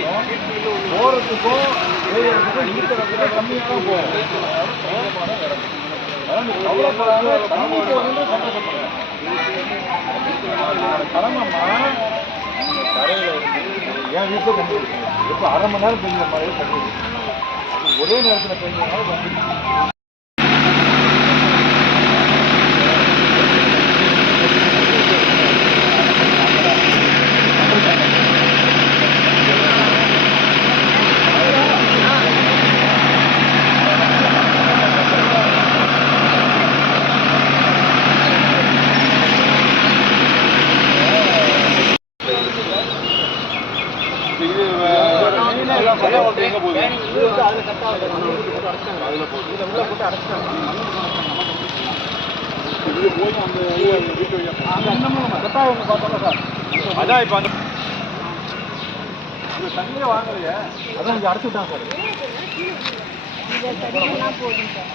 இருந்தாலும் போறதுக்கும் ஏரியறதுக்கும் நீக்கிறதுக்கும் கம்மியாக தான் போகும் அவ்வளோ நீ தண்ணி போகிறது சந்தோஷப்படுறேன் கடமைம்மா கரையில் இருந்து என் வீட்டில் கொண்டு போய் எப்போ அரை மணி நேரம் பெய்யுற மாதிரியே தண்ணி ஒரே நேரத்தில் பெய்ஞ்சதுனால வந்து இது எல்லாம் சரியா வந்து போகுது இது போய் அந்த வீட்டு அதான் இப்போ அந்த தண்ணியே வாங்கலையே அதான் இங்கே அடைச்சு விட்டாங்க சார் போதும் சார்.